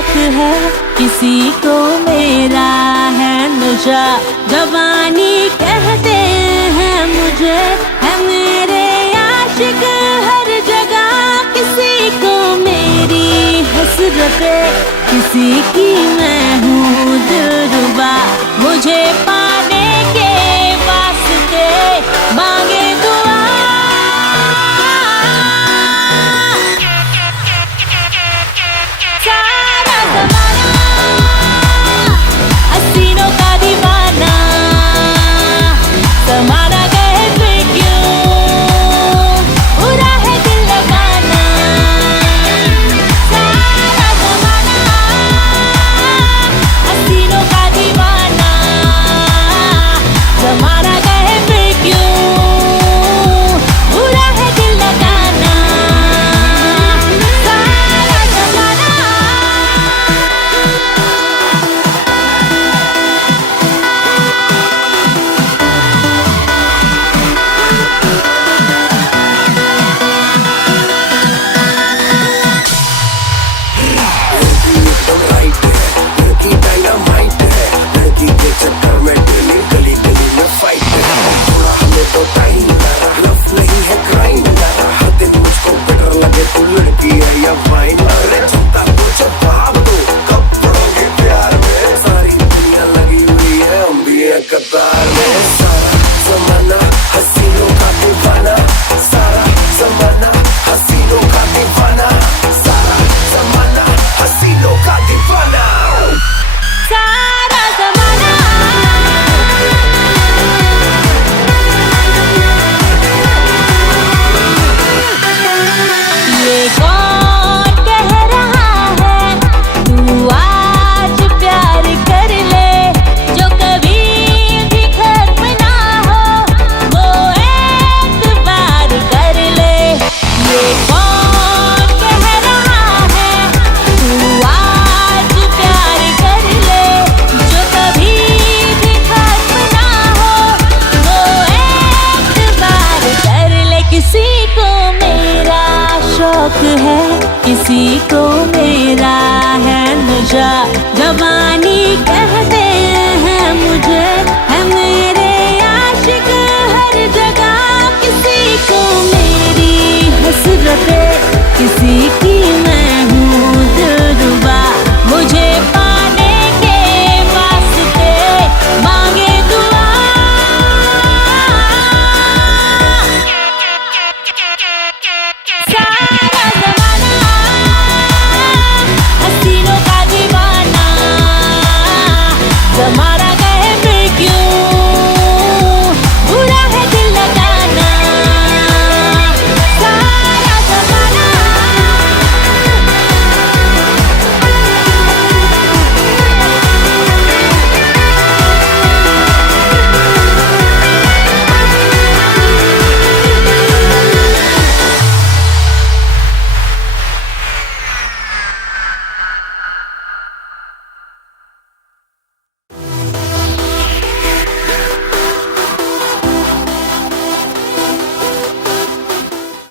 शौक है, किसी को मेरा है नशा। जवानी कहते हैं मुझे, है मेरे आशिक हर जगह। किसी को मेरी हसरत, किसी की मैं हूँ दिलरुबा। मुझे पाने के वास्ते मांगे दुआ। सारा ज़माना हसीनों का दीवाना, ज़माना कहे फिर क्यों बुरा है दिल लगाना। सारा ज़माना हसीनों का दीवाना, ज़माना कहे फिर क्यों बुरा है दिल लगाना। सारा ज़माना राइट है, लड़की डायनामाइट है। लड़की के चक्कर में डेली गली गली में फाइट है। थोड़ा हमें तो टाइम लगा, लव नहीं है क्राइम लगा। हर दिन मुझको बेटर लगे तू लड़की है या वाइन।